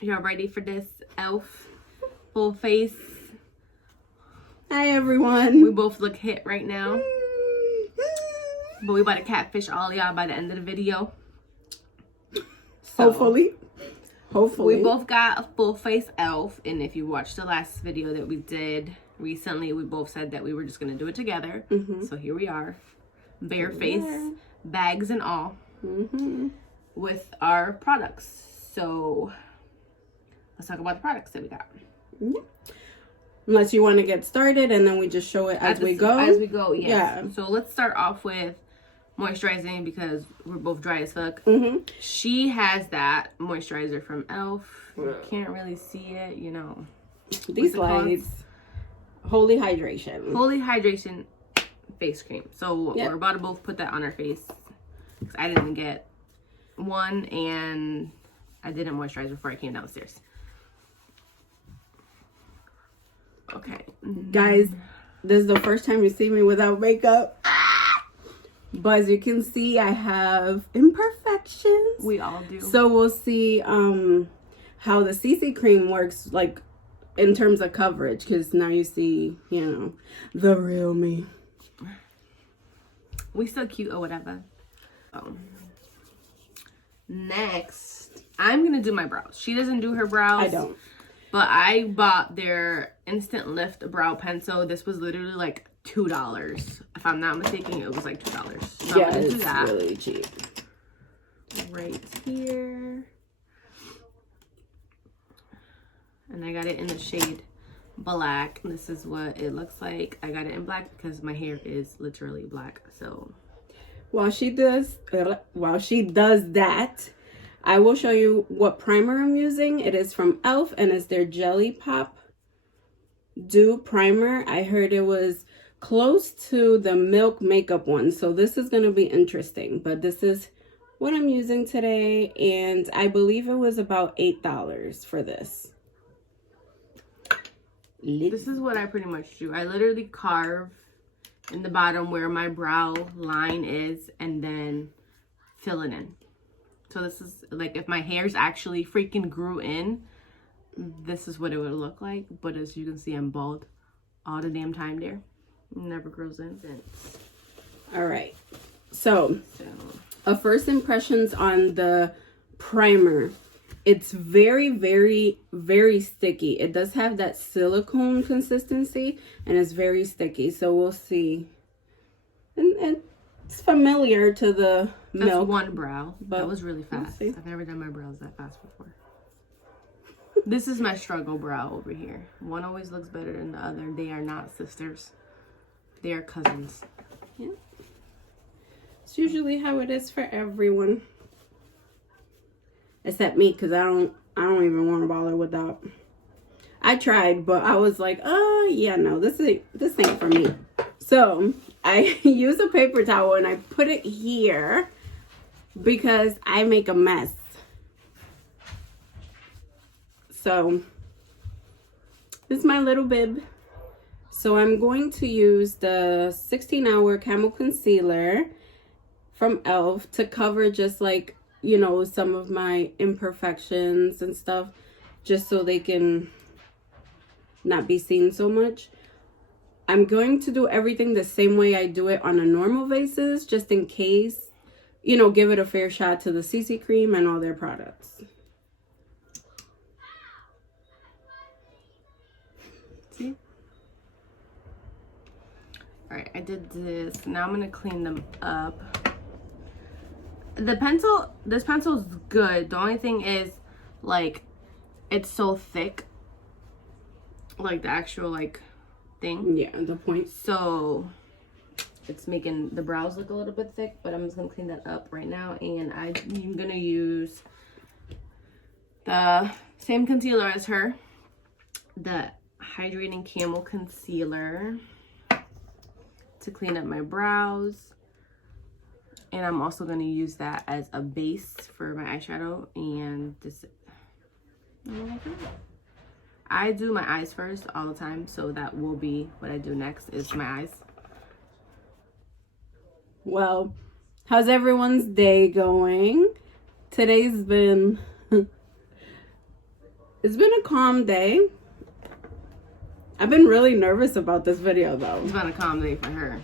Y'all ready for this elf full face? Hi everyone. We both look hit right now. But we about to catfish all y'all by the end of the video. So, Hopefully. We both got a full face elf. And if you watched the last video that we did recently, we both said that we were just going to do it together. So here we are. Bare face, bags and all. With our products. So let's talk about the products that we got. Unless you want to get started and then we just show it as we go. As we go, yes. Yeah. So let's start off with moisturizing because we're both dry as fuck. She has that moisturizer from elf. You can't really see it, you know. These lights. Holy Hydration. Holy Hydration face cream. So we're about to both put that on our face. Because I didn't get one and I didn't moisturize before I came downstairs. Okay. Guys, this is the first time you see me without makeup. But as you can see, I have imperfections. We all do. So we'll see how the CC cream works, like, in terms of coverage. Because now you see, you know, the real me. We still cute or whatever. Next, I'm going to do my brows. She doesn't do her brows. I don't. But I bought their Instant Lift brow pencil. This was literally like $2. If I'm not mistaken, it was like $2. So yeah, I'm gonna it's do that really cheap. right here. And I got it in the shade black. This is what it looks like. I got it in black because my hair is literally black. So while she does that, I will show you what primer I'm using. It is from elf and it's their Jelly Pop Dew Primer. I heard it was close to the Milk Makeup one. So this is going to be interesting. But this is what I'm using today. And I believe it was about $8 for this. This is what I pretty much do. I literally carve in the bottom where my brow line is and then fill it in. So this is like if my hairs actually freaking grew in, this is what it would look like. But as you can see, I'm bald all the damn time there. It never grows in. All right. So a first impressions on the primer. It's very, very, very sticky. It does have that silicone consistency and it's very sticky. So we'll see. And it's familiar to the milk. That's one brow. But that was really fast. I've never done my brows that fast before. This is my struggle brow over here. One always looks better than the other. They are not sisters. They are cousins. Yeah. It's usually how it is for everyone. Except me, because I don't even want to bother with that. I tried, but I was like, oh yeah, no, this ain't for me. So I use a paper towel and I put it here because I make a mess. So this is my little bib. So I'm going to use the 16-hour Camo Concealer from elf to cover just like, you know, some of my imperfections and stuff, just so they can not be seen so much. I'm going to do everything the same way I do it on a normal basis, just in case, you know, give it a fair shot to the CC Cream and all their products. See? Alright, I did this. Now I'm going to clean them up. This pencil is good. The only thing is, like, it's so thick. Like, the actual, like, thing. Yeah, the point. So it's making the brows look a little bit thick, but I'm just gonna clean that up right now. And I'm gonna use the same concealer as her, the Hydrating Camo Concealer, to clean up my brows. And I'm also gonna use that as a base for my eyeshadow. And this, I do my eyes first all the time, so that will be what I do next, is my eyes. Well, how's everyone's day going? Today's been It's been a calm day. I've been really nervous about this video though. It's been a calm day for her.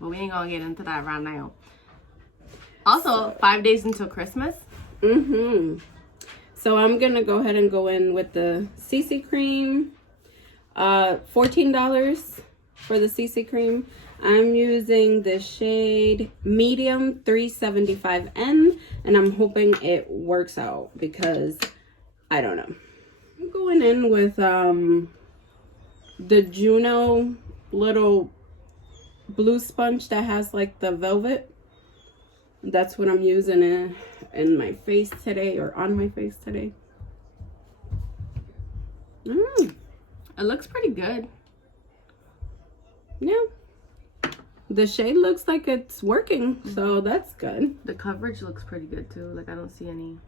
But we ain't gonna get into that right now. Also, 5 days until Christmas. So I'm gonna go ahead and go in with the CC Cream. $14 for the CC Cream. I'm using the shade Medium 375N, and I'm hoping it works out because I don't know. I'm going in with the Juno little blue sponge that has like the velvet. That's what I'm using in my face today, or on my face today. It looks pretty good. Yeah. The shade looks like it's working, so that's good. The coverage looks pretty good too. Like I don't see any.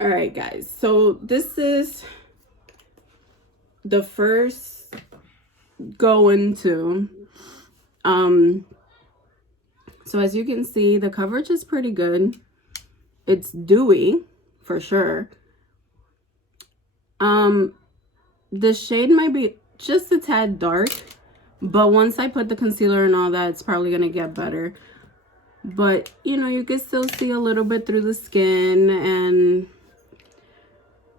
All right, guys. So this is the first go into. So as you can see, the coverage is pretty good. It's dewy for sure. The shade might be just a tad dark, but once I put the concealer and all that, it's probably gonna get better. But you know, you can still see a little bit through the skin,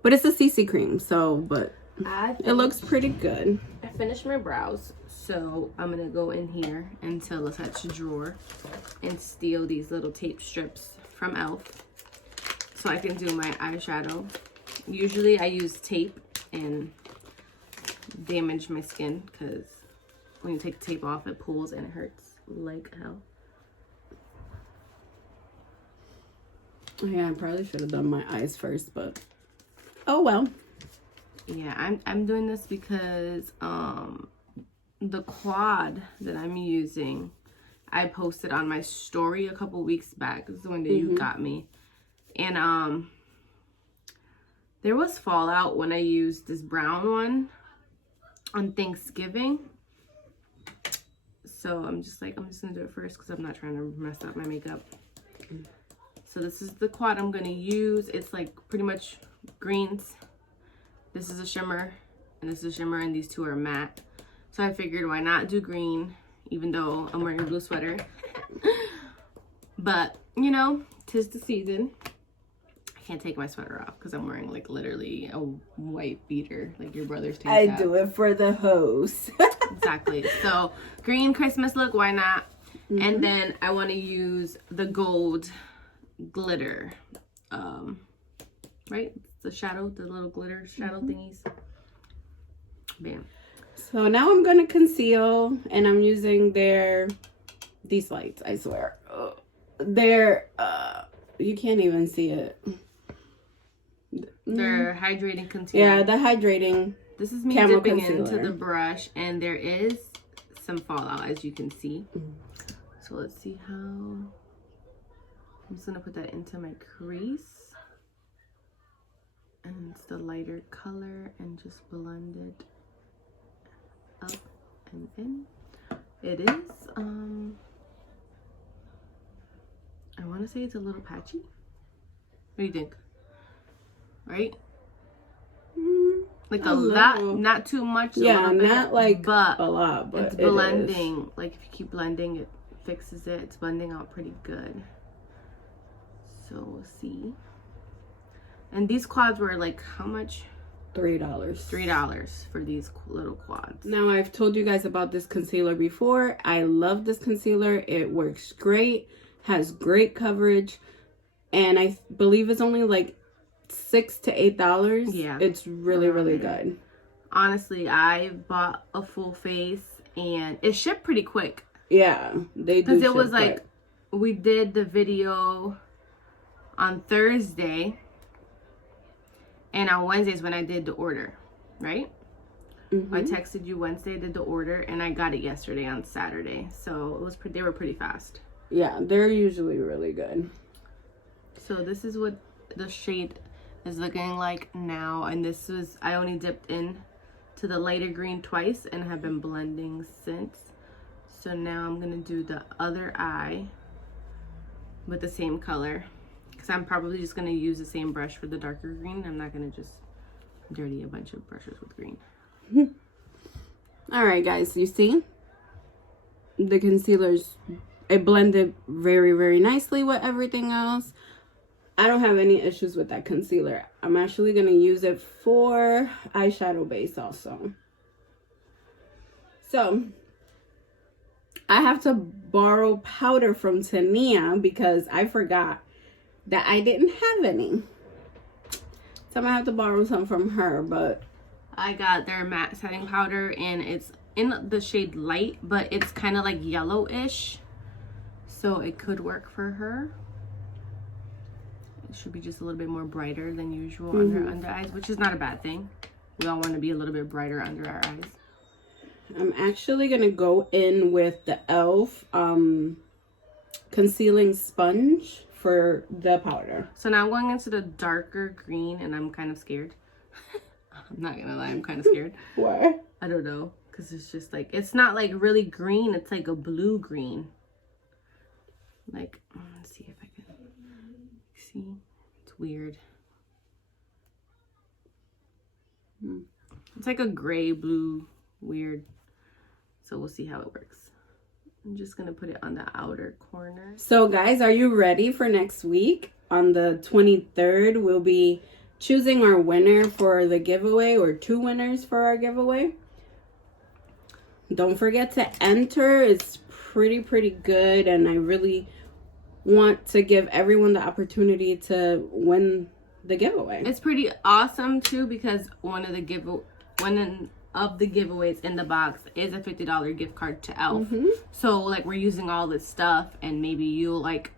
but it's a CC cream, so but it looks pretty good. I finished my brows, so I'm gonna go in here into the touch drawer and steal these little tape strips from e.l.f. so I can do my eyeshadow. Usually I use tape and damage my skin because when you take the tape off, it pulls and it hurts like hell. Yeah, I probably should have done my eyes first, but oh well. Yeah, I'm doing this because the quad that I'm using, I posted on my story a couple weeks back. This is the one that you got me. And there was fallout when I used this brown one on Thanksgiving. So I'm just gonna do it first because I'm not trying to mess up my makeup. So this is the quad I'm gonna use. It's like pretty much greens. This is a shimmer, and this is a shimmer, and these two are matte. So I figured why not do green, even though I'm wearing a blue sweater. But, you know, 'tis the season. I can't take my sweater off because I'm wearing like literally a white beater, like your brother's tank top. I do it for the hose. Exactly. So green Christmas look, why not? And then I want to use the gold glitter, right? The shadow, the little glitter shadow thingies. Bam. So now I'm gonna conceal, and I'm using these lights, I swear. They're you can't even see it. They're hydrating concealer. Yeah, the hydrating. This is me Camo dipping concealer into the brush, and there is some fallout, as you can see. So let's see how. I'm just gonna put that into my crease. And it's the lighter color, and just blend it up and in. It is I want to say it's a little patchy. What do you think? Right? Like a lot, not too much. Yeah, not like but a lot, but it's blending. Like if you keep blending, it fixes it. It's blending out pretty good. So we'll see. And these quads were like how much? $3. $3 for these little quads. Now, I've told you guys about this concealer before. I love this concealer. It works great, has great coverage, and I believe it's only like $6 to $8. Yeah, it's really good. Honestly, I bought a full face and it shipped pretty quick. Yeah, they do. Because it was like, we did the video on Thursday, and on Wednesdays when I did the order, right? I texted you Wednesday, did the order, and I got it yesterday on Saturday. So it was they were pretty fast. Yeah, they're usually really good. So this is what the shade is looking like now, and this was, I only dipped in to the lighter green twice and have been blending since. So now I'm gonna do the other eye with the same color, because I'm probably just gonna use the same brush for the darker green. I'm not gonna just dirty a bunch of brushes with green. All right, guys, you see the concealers, it blended very, very nicely with everything else. I don't have any issues with that concealer. I'm actually gonna use it for eyeshadow base also. So I have to borrow powder from Tania because I forgot that I didn't have any. So I'm gonna have to borrow some from her, but I got their matte setting powder and it's in the shade light, but it's kind of like yellowish. So it could work for her. It should be just a little bit more brighter than usual on her under eyes, which is not a bad thing. We all want to be a little bit brighter under our eyes. I'm actually going to go in with the e.l.f. Concealing Sponge for the powder. So now I'm going into the darker green and I'm kind of scared. I'm not going to lie, I'm kind of scared. Why? I don't know. Because it's just like, it's not like really green. It's like a blue green. Like, let's see if I can see. It's weird. It's like a gray blue weird. So we'll see how it works. I'm just gonna put it on the outer corner. So guys, are you ready for next week? On the 23rd, we'll be choosing our winner for the giveaway, or 2 winners for our giveaway. Don't forget to enter. It's pretty good, and I really want to give everyone the opportunity to win the giveaway. It's pretty awesome too, because one of the giveaways in the box is a $50 gift card to e.l.f. So like, we're using all this stuff, and maybe you'll like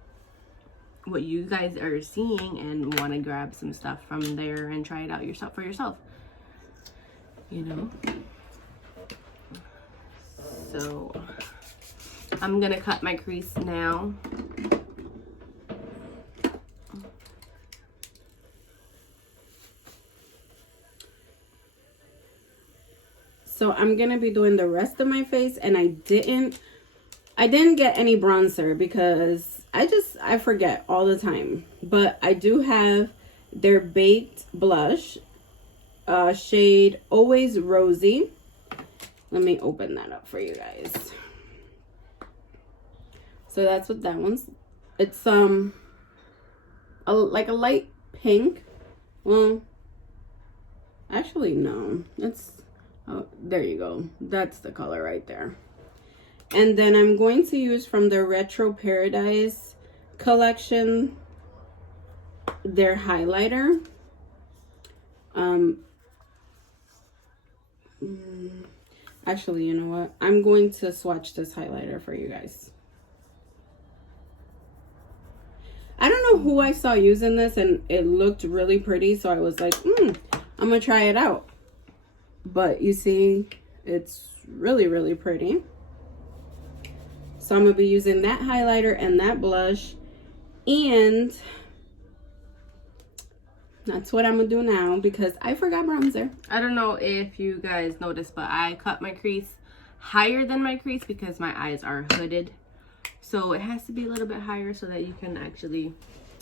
what you guys are seeing and want to grab some stuff from there and try it out yourself for yourself, you know. So I'm gonna cut my crease now. So I'm gonna be doing the rest of my face, and I didn't get any bronzer because I forget all the time. But I do have their baked blush, shade Always Rosy. Let me open that up for you guys. So that's what that one's. It's like a light pink. Well, actually no, it's. Oh, there you go. That's the color right there. And then I'm going to use from the Retro Paradise collection their highlighter. Actually, you know what? I'm going to swatch this highlighter for you guys. I don't know who I saw using this and it looked really pretty, so I was like, I'm gonna try it out. But you see, it's really pretty. So I'm gonna be using that highlighter and that blush, and that's what I'm gonna do now because I forgot bronzer. I don't know if you guys noticed, but I cut my crease higher than my crease because my eyes are hooded. So it has to be a little bit higher so that you can actually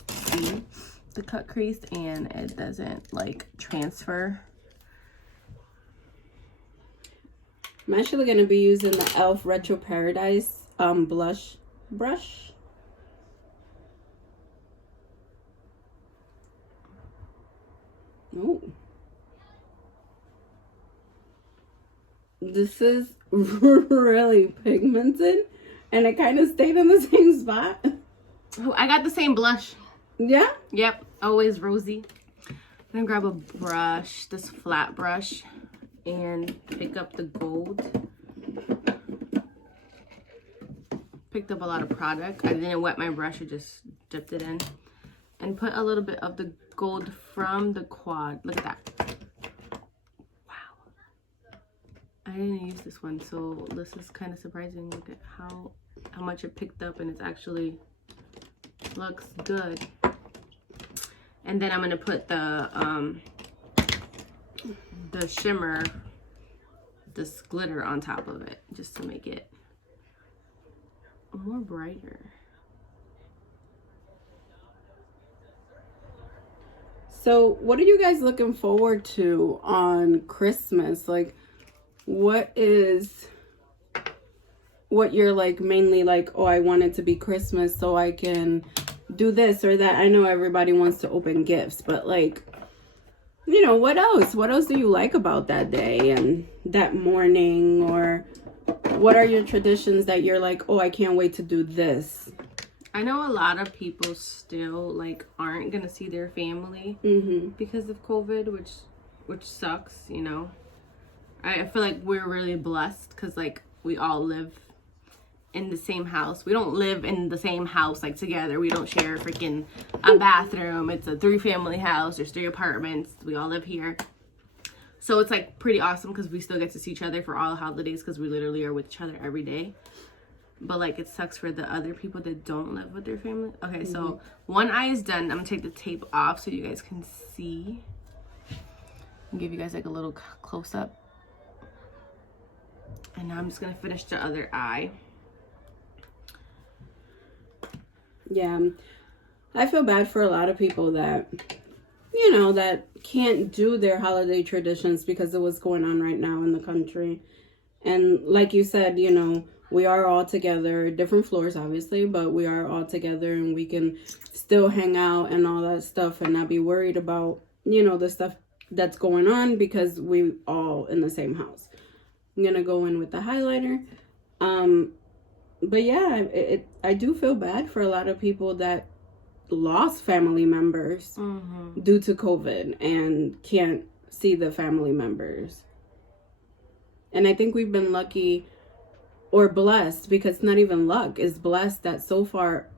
see the cut crease and it doesn't like transfer. I'm actually going to be using the e.l.f. Retro Paradise blush brush. Oh. This is really pigmented and it kind of stayed in the same spot. Oh, I got the same blush. Yeah? Yep, Always Rosy. I'm gonna grab a brush, this flat brush, and pick up the gold. Picked up a lot of product. I didn't wet my brush, I just dipped it in. And put a little bit of the gold from the quad. Look at that. Wow. I didn't use this one, so this is kind of surprising. Look at how much it picked up, and it's actually looks good. And then I'm gonna put the shimmer this glitter on top of it just to make it more brighter. So what are you guys looking forward to on Christmas? Like, what you're like mainly like, oh, I want it to be Christmas so I can do this or that. I know everybody wants to open gifts, but like, you know, what else? What else do you like about that day and that morning? Or what are your traditions that you're like, oh, I can't wait to do this? I know a lot of people still like aren't gonna see their family because of COVID, which sucks, you know. I feel like we're really blessed because like we all live in the same house. We don't live in the same house like together. We don't share freaking a bathroom. It's a 3-family house. There's 3 apartments. We all live here. So it's like pretty awesome because we still get to see each other for all the holidays because we literally are with each other every day. But like it sucks for the other people that don't live with their family. Okay, so one eye is done. I'm gonna take the tape off so you guys can see. I'll give you guys like a little close up. And now I'm just gonna finish the other eye. Yeah, I feel bad for a lot of people that, you know, that can't do their holiday traditions because of what's going on right now in the country. And like you said, you know, we are all together, different floors obviously, but we are all together and we can still hang out and all that stuff and not be worried about, you know, the stuff that's going on because we all in the same house. I'm gonna go in with the highlighter. But yeah, I do feel bad for a lot of people that lost family members due to COVID and can't see the family members. And I think we've been lucky or blessed, because it's not even luck, it's blessed that so far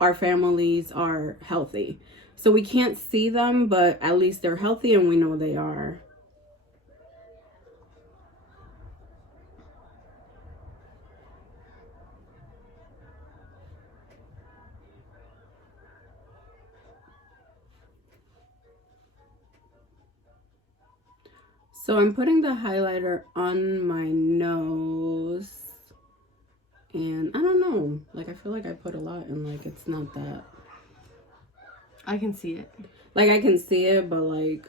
our families are healthy. So we can't see them, but at least they're healthy and we know they are. So I'm putting the highlighter on my nose. And I don't know, like I feel like I put a lot and like it's not that. I can see it. Like I can see it, but like.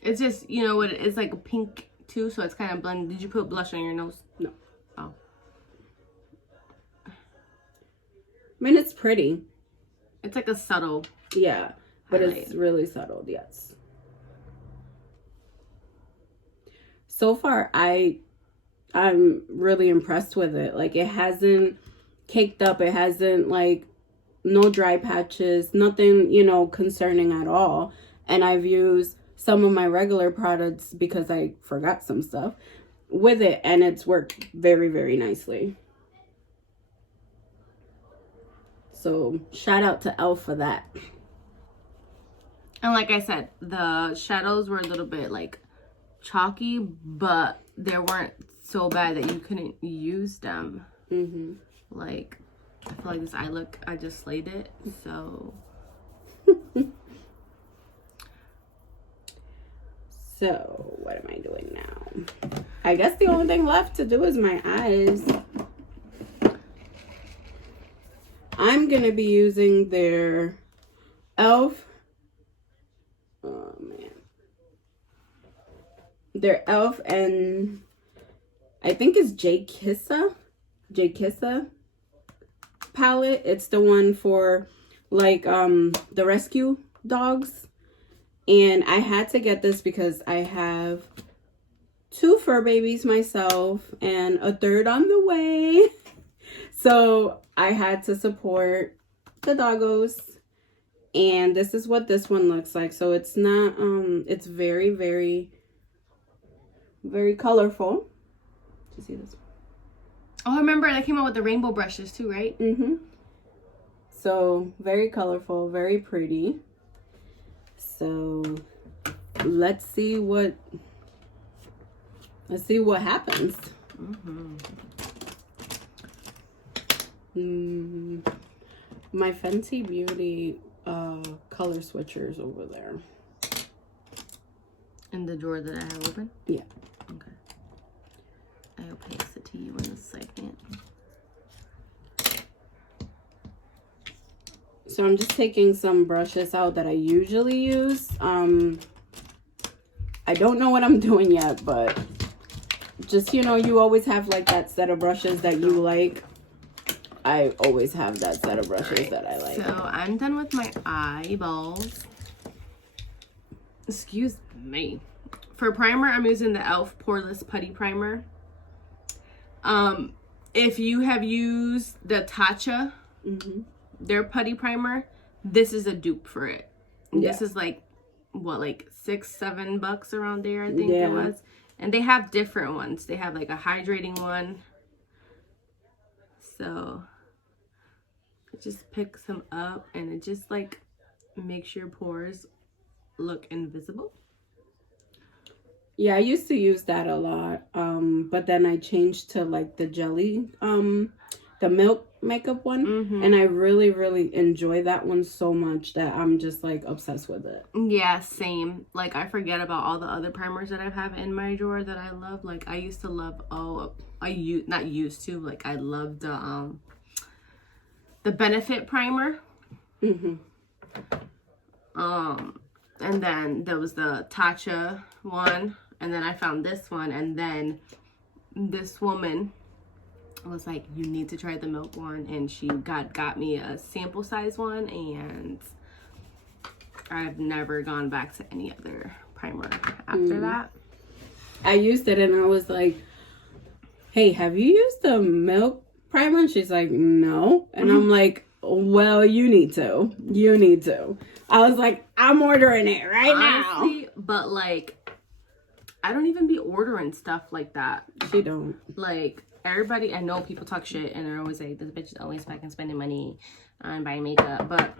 It's just, you know what, it's like pink too, so it's kind of blended. Did you put blush on your nose? No. Oh. I mean, it's pretty. It's like a subtle. Yeah, but highlight. It's really subtle, yes. So far, I'm really impressed with it. Like, it hasn't caked up. It hasn't, like, no dry patches. Nothing, you know, concerning at all. And I've used some of my regular products because I forgot some stuff with it. And it's worked very, very nicely. So, shout out to Elle for that. And like I said, the shadows were a little bit, like, chalky, but they weren't so bad that you couldn't use them. Like, I feel like this eye look, I just slayed it, so. So, what am I doing now? I guess the only thing left to do is my eyes. I'm going to be using their e.l.f. Oh, man. Their e.l.f. and I think it's J Kissa palette. It's the one for like the rescue dogs. And I had to get this because I have 2 fur babies myself and a 3rd on the way. So I had to support the doggos. And this is what this one looks like. So it's not, it's very, very, very colorful. Do you see this? Oh, I remember they came out with the rainbow brushes too, right? So very colorful, very pretty. So let's see what happens. My Fenty Beauty color switchers over there. In the drawer that I have open? Yeah. Okay. So I'm just taking some brushes out that I usually use. I don't know what I'm doing yet, but just, you know, you always have like that set of brushes that you like. I always have that set of brushes that I like. So I'm done with my eyeballs. Excuse me. For primer, I'm using the e.l.f. Poreless Putty Primer. If you have used the Tatcha, their putty primer, this is a dupe for it. Yeah. This is like, what, like $6-7 around there, I think it was. And they have different ones. They have like a hydrating one. So it just picks them up and it just like makes your pores look invisible. Yeah, I used to use that a lot, but then I changed to like the jelly, the milk makeup one, and I really, really enjoy that one so much that I'm just like obsessed with it. Yeah, same. Like I forget about all the other primers that I have in my drawer that I love. Like I used to love, I loved the Benefit primer. And then there was the Tatcha one. And then I found this one, and then this woman was like, you need to try the milk one, and she got me a sample size one, and I've never gone back to any other primer after that. I used it and I was like, hey, have you used the milk primer? And she's like, no. And I'm like, well, you need to. I was like, I'm ordering it right now. But like, I don't even be ordering stuff like that. She don't. Like, everybody, I know people talk shit and they're always like, this bitch is always fucking spending money on buying makeup. But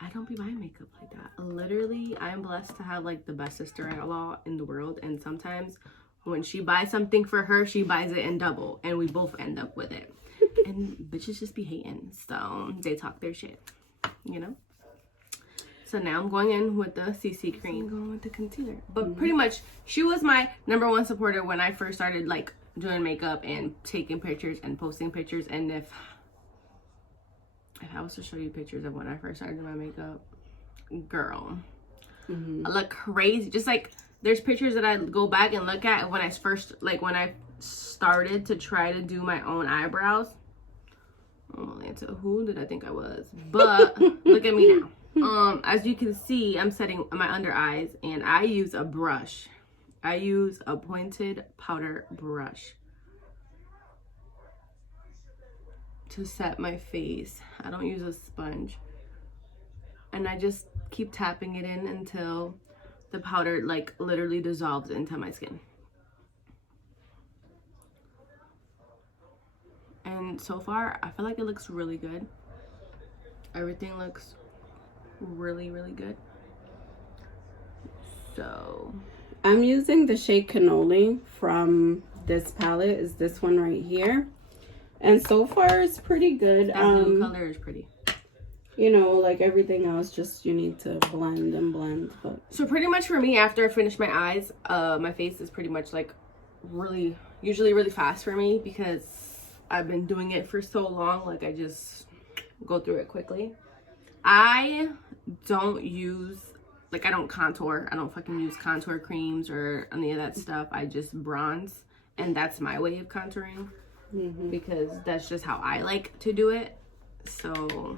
I don't be buying makeup like that. Literally, I'm blessed to have like the best sister-in-law in the world. And sometimes when she buys something for her, she buys it in double. And we both end up with it. And bitches just be hating. So they talk their shit, you know? So now I'm going in with the CC Cream. I'm going with the concealer. But pretty much, she was my #1 supporter when I first started like doing makeup and taking pictures and posting pictures. And if I was to show you pictures of when I first started doing my makeup, girl, I look crazy. Just like there's pictures that I go back and look at when I first, like when I started to try to do my own eyebrows. Oh, Atlanta, who did I think I was? But look at me now. As you can see, I'm setting my under eyes and I use a brush. I use a pointed powder brush to set my face. I don't use a sponge. And I just keep tapping it in until the powder like literally dissolves into my skin. And so far, I feel like it looks really good. Everything looks really, really good. So I'm using the shade Cannoli from this palette. Is this one right here, and so far it's pretty good. That blue color is pretty. You know, like everything else, just you need to blend and blend. But so pretty much for me, after I finish my eyes, my face is pretty much like usually really fast for me because I've been doing it for so long. Like I just go through it quickly. I don't use, like I don't contour. I don't fucking use contour creams or any of that stuff. I just bronze, and that's my way of contouring because that's just how I like to do it. So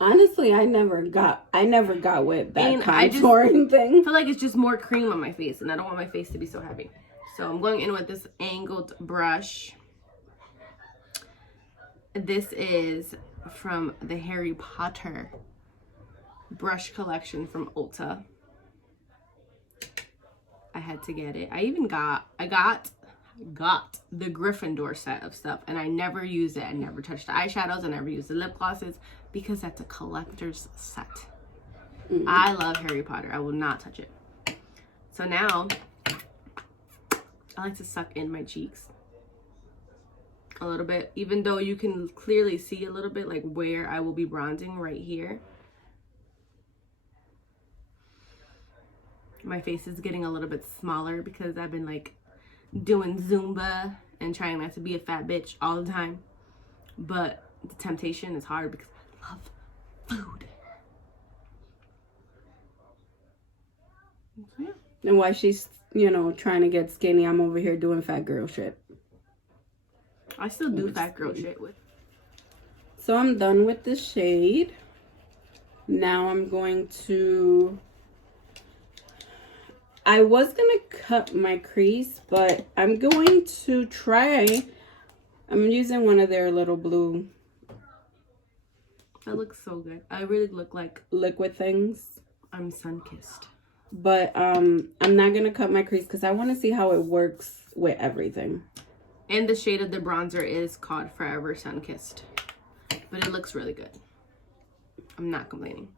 honestly, I never got with that contouring thing. I feel like it's just more cream on my face, and I don't want my face to be so heavy. So I'm going in with this angled brush. This is from the Harry Potter brush collection from Ulta. I had to get it. I got the Gryffindor set of stuff, and I never used it. I never touched the eyeshadows. I never used the lip glosses because that's a collector's set. I love Harry Potter. I will not touch it. So now I like to suck in my cheeks a little bit, even though you can clearly see a little bit like where I will be bronzing right here. My face is getting a little bit smaller because I've been like doing Zumba and trying not to be a fat bitch all the time. But the temptation is hard because I love food. So, yeah. And while she's, you know, trying to get skinny, I'm over here doing fat girl shit. I still do fat girl shit with. So I'm done with the shade. Now I'm going to... I was going to cut my crease, but I'm going to try... I'm using one of their little blue... That looks so good. I really look like... liquid things. I'm sun-kissed. But I'm not going to cut my crease because I want to see how it works with everything. And the shade of the bronzer is called Forever Sun-Kissed. But it looks really good. I'm not complaining.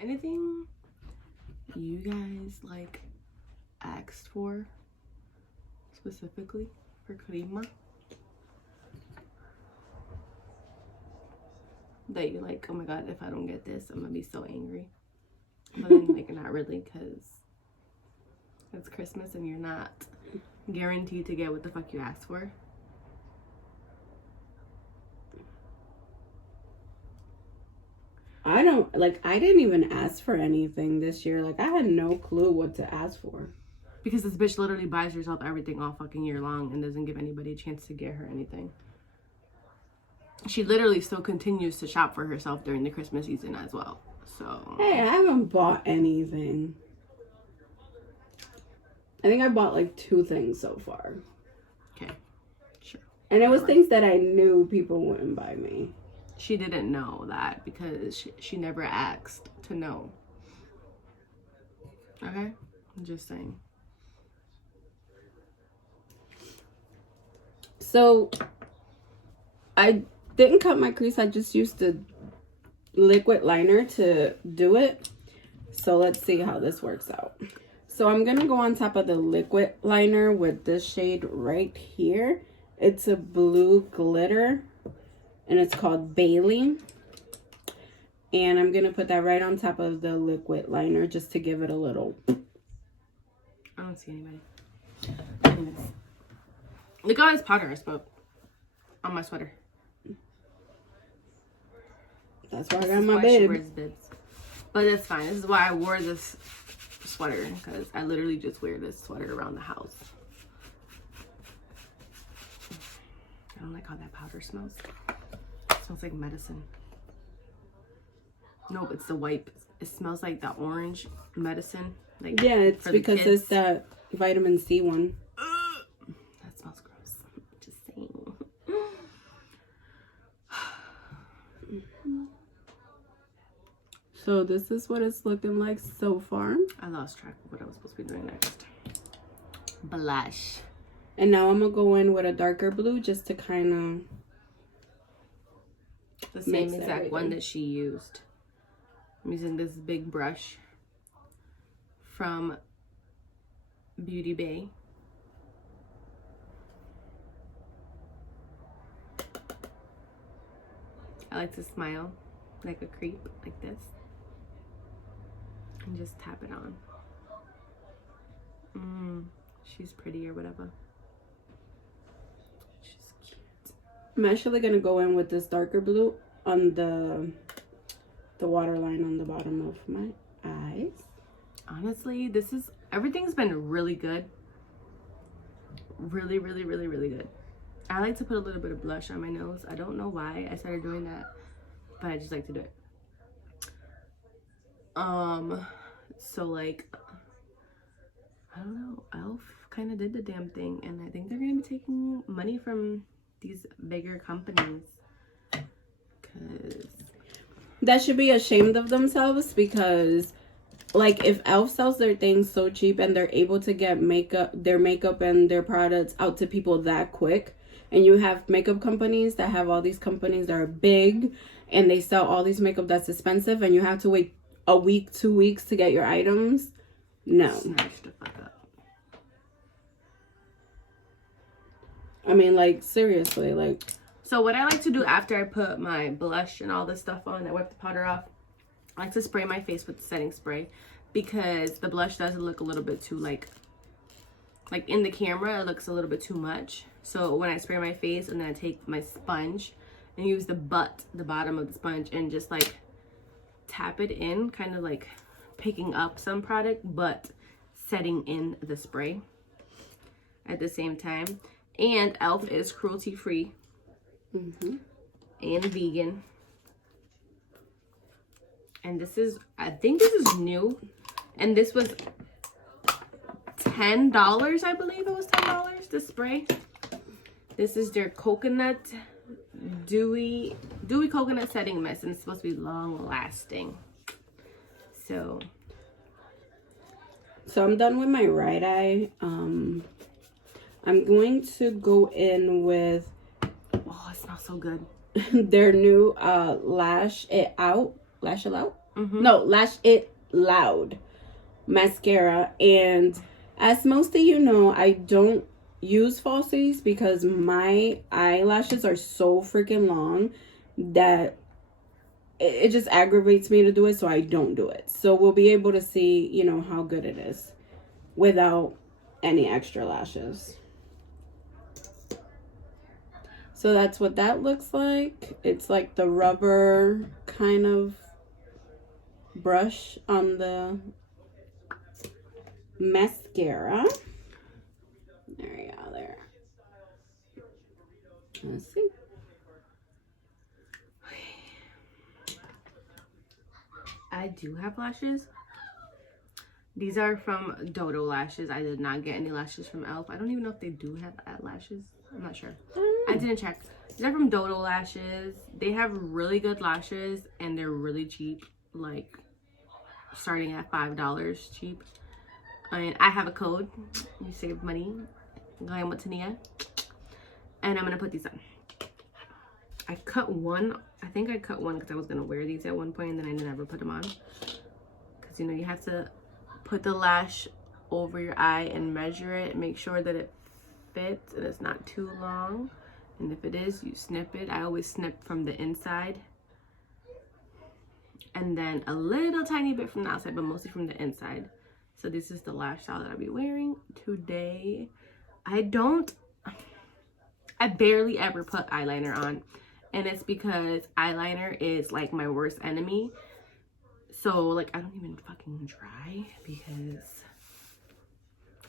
Anything you guys like asked for specifically for Karima that you're like, oh my god, if I don't get this, I'm gonna be so angry? But then like not really, because it's Christmas and you're not guaranteed to get what the fuck you asked for. I didn't even ask for anything this year. Like, I had no clue what to ask for. Because this bitch literally buys herself everything all fucking year long and doesn't give anybody a chance to get her anything. She literally still continues to shop for herself during the Christmas season as well. So, hey, I haven't bought anything. I think I bought like 2 things so far. okay, sure. And it was things that I knew people wouldn't buy me. She didn't know that because she never asked to know. Okay? I'm just saying. So, I didn't cut my crease. I just used the liquid liner to do it. So, let's see how this works out. So, I'm going to go on top of the liquid liner with this shade right here. It's a blue glitter. And it's called Bailey. And I'm going to put that right on top of the liquid liner just to give it a little... I don't see anybody. Anyways. Look at all this powder I spilled on my sweater. That's why I got my bib. She wears bibs. But that's fine. This is why I wore this sweater. Because I literally just wear this sweater around the house. I don't like how that powder smells. It smells like medicine. Nope, it's the wipe. It smells like the orange medicine. Like, yeah, it's because it's that vitamin C one. That smells gross. Just saying. So this is what it's looking like so far. I lost track of what I was supposed to be doing next. Blush. And now I'm going to go in with a darker blue just to kind of... The same exact one that she used. I'm using this big brush from Beauty Bay. I like to smile like a creep, like this. And just tap it on. She's pretty or whatever. She's cute. I'm actually going to go in with this darker blue on the waterline on the bottom of my eyes. Honestly, everything's been really good. Really, really, really, really good. I like to put a little bit of blush on my nose. I don't know why I started doing that, but I just like to do it. So like, I don't know, Elf kind of did the damn thing, and I think they're gonna be taking money from these bigger companies, because that should be ashamed of themselves, because like if Elf sells their things so cheap and they're able to get their makeup and their products out to people that quick, and you have makeup companies that have all these companies that are big and they sell all these makeup that's expensive, and you have to wait a week, 2 weeks to get your items. No. snatch the fuck up. I mean, like, seriously, like. So what I like to do after I put my blush and all this stuff on, I wipe the powder off, I like to spray my face with the setting spray, because the blush does look a little bit too like like in the camera, it looks a little bit too much. So when I spray my face and then I take my sponge and use the bottom of the sponge and just like tap it in, kind of like picking up some product, but setting in the spray at the same time. And e.l.f. is cruelty free and vegan. And this is, I think this is new. And this was $10, I believe it was $10, this spray. This is their coconut dewy coconut setting mist, and it's supposed to be long lasting. So I'm done with my right eye. I'm going to go in with, oh, it smells so good. their new Lash It Out no, Lash It Loud mascara. And as most of you know, I don't use falsies because my eyelashes are so freaking long that it just aggravates me to do it, so I don't do it. So we'll be able to see, you know, how good it is without any extra lashes. So that's what that looks like. It's like the rubber kind of brush on the mascara. There you go, there. Let's see. I do have lashes. These are from Dodo lashes. I did not get any lashes from e.l.f. I don't even know if they do have lashes. I'm not sure. I didn't check. These are from Dodo lashes. They have really good lashes and they're really cheap. Like starting at $5 cheap. And I have a code. You save money. Going with Tania. And I'm going to put these on. I cut one. I think I cut one because I was going to wear these at one point and then I never put them on. Because, you know, you have to put the lash over your eye and measure it. Make sure that it fits and it's not too long. And if it is, you snip it. I always snip from the inside. And then a little tiny bit from the outside, but mostly from the inside. So this is the lash style that I'll be wearing today. I barely ever put eyeliner on. And it's because eyeliner is like my worst enemy. So like I don't even fucking try because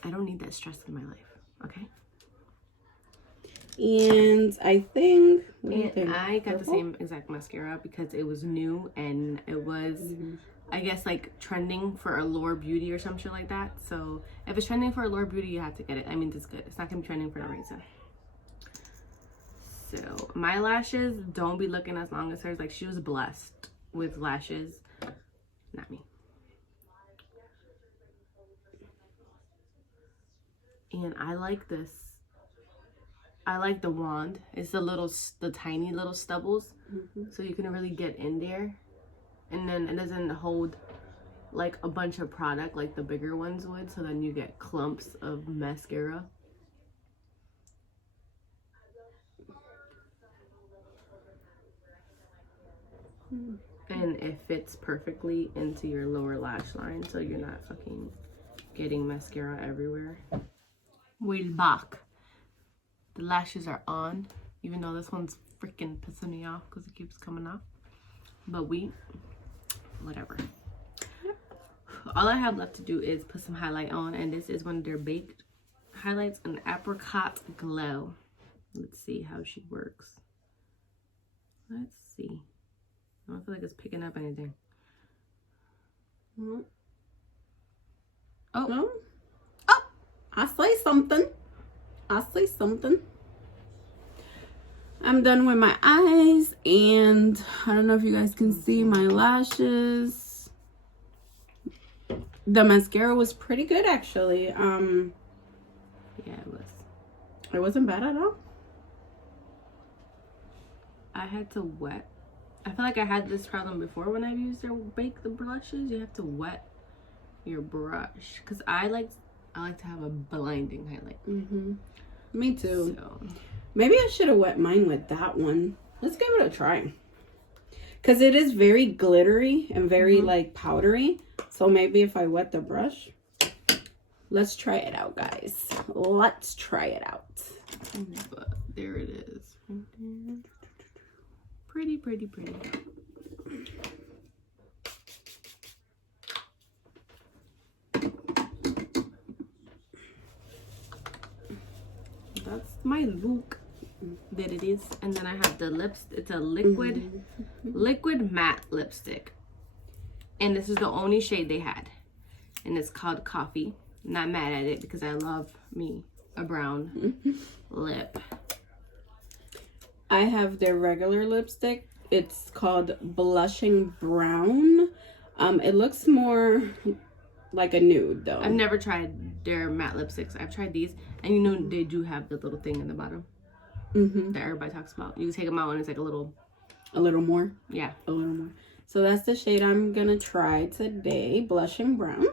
I don't need that stress in my life. Okay. And I think I got the same exact mascara because it was new and it was I guess like trending for Allure Beauty or some shit like that. So if it's trending for Allure Beauty, you have to get it. I mean, it's good. It's not gonna be trending for no reason. So my lashes don't be looking as long as hers. Like she was blessed with lashes, not me. And I like this. I like the wand. It's the tiny little stubbles, so you can really get in there. And then it doesn't hold like a bunch of product like the bigger ones would, so then you get clumps of mascara. And it fits perfectly into your lower lash line, so you're not fucking getting mascara everywhere. We're back. The lashes are on, even though this one's freaking pissing me off because it keeps coming off. But whatever. All I have left to do is put some highlight on, and this is one of their baked highlights, an apricot glow. Let's see how she works. Let's see. I don't feel like it's picking up anything. Oh. Oh. Oh. I say something. I'm done with my eyes, and I don't know if you guys can see my lashes. The mascara was pretty good, actually. Yeah, it was. It wasn't bad at all. I had to wet. I feel like I had this problem before when I used to bake the brushes. You have to wet your brush because I like to have a blinding highlight. Me too. So. Maybe I should have wet mine with that one. Let's give it a try. Because it is very glittery and very like powdery. So maybe if I wet the brush. let's try it out, guys. Let's try it out. But there it is. Pretty, pretty, pretty. That's my look. That it is. And then I have the lips. It's a liquid matte lipstick. And this is the only shade they had. And it's called Coffee. I'm not mad at it because I love me a brown lip. I have their regular lipstick. It's called Blushing Brown. It looks more like a nude though. I've never tried their matte lipsticks. I've tried these, and you know they do have the little thing in the bottom that everybody talks about. You can take them out and it's like a little more. Yeah, a little more. So that's the shade I'm gonna try today, Blushing Brown.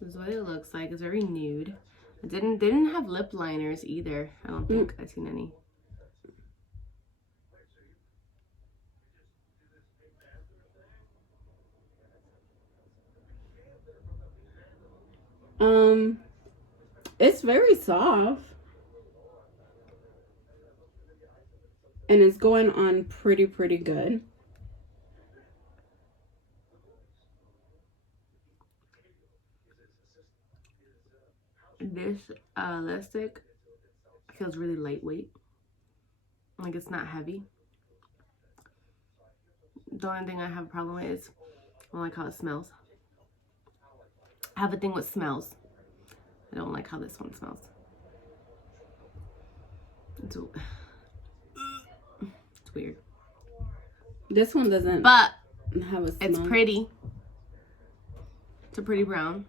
This is what it looks like. It's very nude. They didn't have lip liners either. I don't think I've seen any. It's very soft. And it's going on pretty good. This lipstick feels really lightweight. Like it's not heavy. The only thing I have a problem with is I don't like how it smells. I have a thing with smells. I don't like how this one smells. It's weird. This one doesn't but have a smell. It's pretty. It's a pretty brown.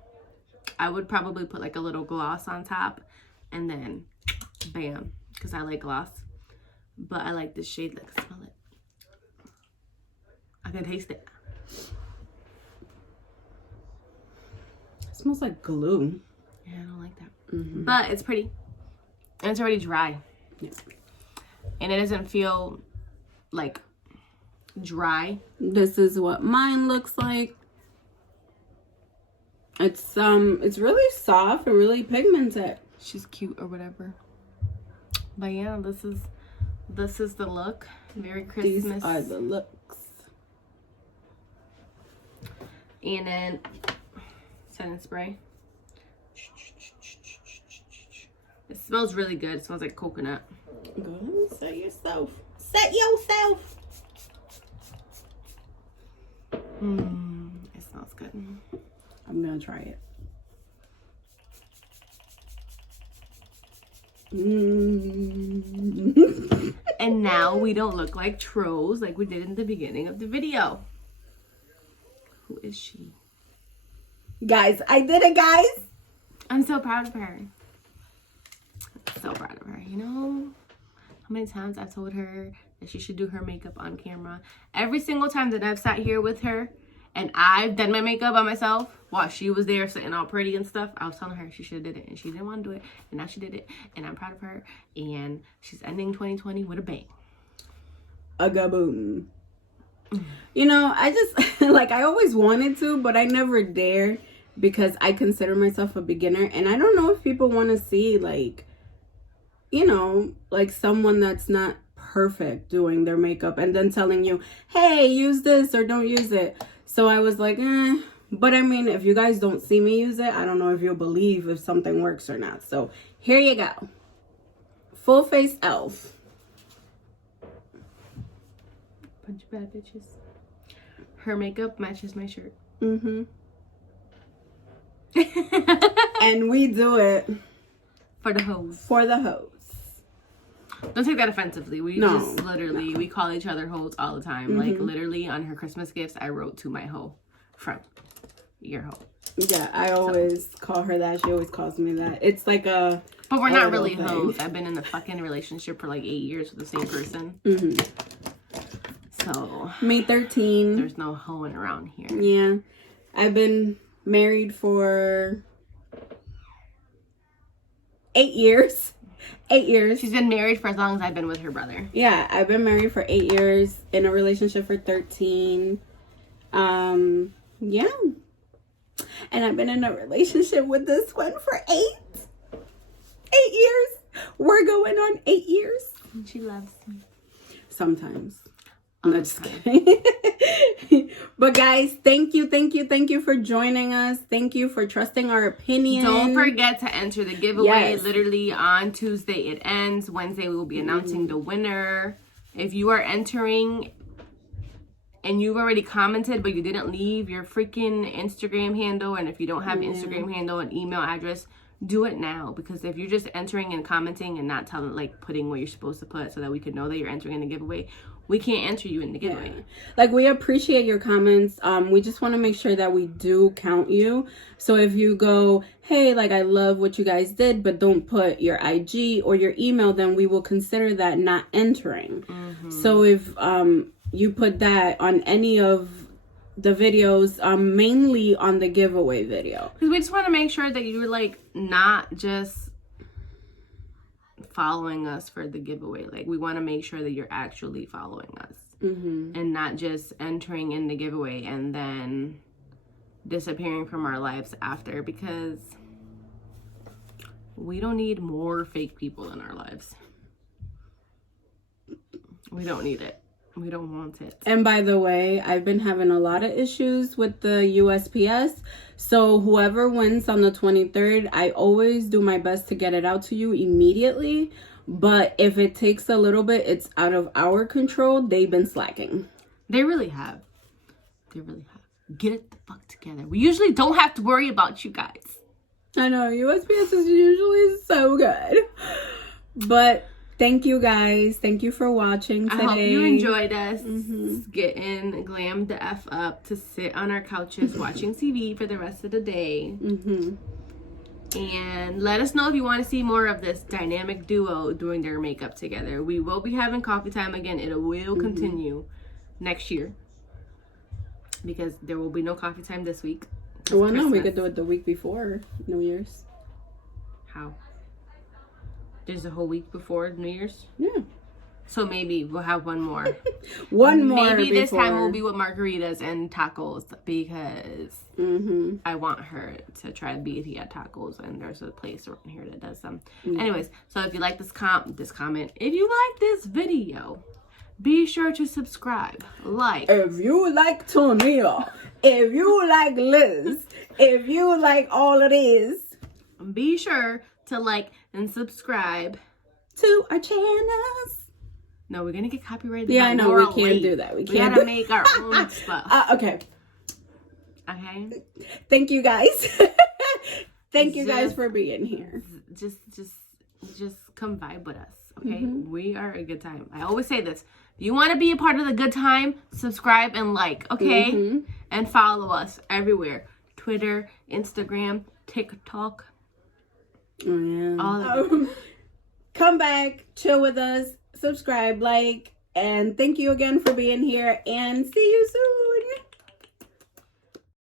I would probably put like a little gloss on top and then bam, because I like gloss. But I like this shade. Like, smell it. I can taste it. It smells like glue. Yeah, I don't like that. But it's pretty. And it's already dry. Yeah. And it doesn't feel like dry. This is what mine looks like. It's really soft and really pigmented. She's cute or whatever. But yeah, this is the look. Very Christmas. These are the looks. And then setting spray. It smells really good. It smells like coconut. Go set yourself. Set yourself. It smells good. I'm gonna try it. And now we don't look like trolls like we did in the beginning of the video. Who is she? Guys, I did it, guys. I'm so proud of her. So proud of her. You know how many times I've told her that she should do her makeup on camera? Every single time that I've sat here with her and I've done my makeup by myself while she was there sitting all pretty and stuff, I was telling her she should have did it, and she didn't want to do it, and now she did it, and I'm proud of her, and she's ending 2020 with a bang. A gaboom. You know, I just like, I always wanted to, but I never dare because I consider myself a beginner, and I don't know if people want to see, like, you know, like someone that's not perfect doing their makeup and then telling you, hey, use this or don't use it. So I was like, but I mean, if you guys don't see me use it, I don't know if you'll believe if something works or not. So here you go. Full face elf. Bunch of bad bitches. Her makeup matches my shirt. And we do it for the hoes. For the hoes. Don't take that offensively. We just literally, we call each other hoes all the time. Like, literally, on her Christmas gifts, I wrote to my hoe from your hoe. Yeah, I always call her that. She always calls me that. It's like a... But we're not really hoes. I've been in a fucking relationship for like 8 years with the same person. So... Me 13. There's no hoeing around here. Yeah. I've been married for 8 years. 8 years. She's been married for as long as I've been with her brother. Yeah, I've been married for 8 years, in a relationship for 13. Yeah. And I've been in a relationship with this one for 8 years. We're going on 8 years. And she loves me. Sometimes. I'm just kidding. But guys, thank you for joining us. Thank you for trusting our opinion. Don't forget to enter the giveaway. Yes. Literally on Tuesday it ends. Wednesday we will be announcing the winner. If you are entering and you've already commented but you didn't leave your freaking Instagram handle, and if you don't have an Instagram handle and email address, do it now. Because if you're just entering and commenting and not telling, like, putting what you're supposed to put so that we can know that you're entering in the giveaway, we can't enter you in the giveaway. Yeah. Like, we appreciate your comments. We just want to make sure that we do count you. So if you go, hey, like, I love what you guys did, but don't put your IG or your email, then we will consider that not entering. So if you put that on any of the videos, mainly on the giveaway video, because we just want to make sure that you're, like, not just following us for the giveaway. Like, we want to make sure that you're actually following us and not just entering in the giveaway and then disappearing from our lives after, because we don't need more fake people in our lives. We don't need it. We don't want it. And by the way, I've been having a lot of issues with the USPS. So whoever wins on the 23rd, I always do my best to get it out to you immediately. But if it takes a little bit, it's out of our control. They've been slacking. They really have. They really have. Get it the fuck together. We usually don't have to worry about you guys. I know, USPS is usually so good. But thank you guys. Thank you for watching today. I hope you enjoyed us getting glammed the F up to sit on our couches watching TV for the rest of the day. And let us know if you want to see more of this dynamic duo doing their makeup together. We will be having coffee time again. It will continue next year, because there will be no coffee time this week. Well, no, we could do it the week before New Year's. How? There's a whole week before New Year's? Yeah. So maybe we'll have one more. One more. Maybe this time we'll be with margaritas and tacos, because I want her to try birria tacos, and there's a place around here that does them. Anyways, so if you like this comment, if you like this video, be sure to subscribe, like. If you like Tonia, if you like Liz, if you like all of this, be sure to like and subscribe to our channels. No, we're gonna get copyrighted. Yeah, I know, we can't do that. We gotta make our own stuff. Okay. Thank you guys. Thank you guys for being here. Just come vibe with us, okay? We are a good time. I always say this. If you want to be a part of the good time, subscribe and like, okay? And follow us everywhere. Twitter, Instagram, TikTok. Oh, yeah. All of it. Come back, chill with us, subscribe, like, and thank you again for being here, and see you soon.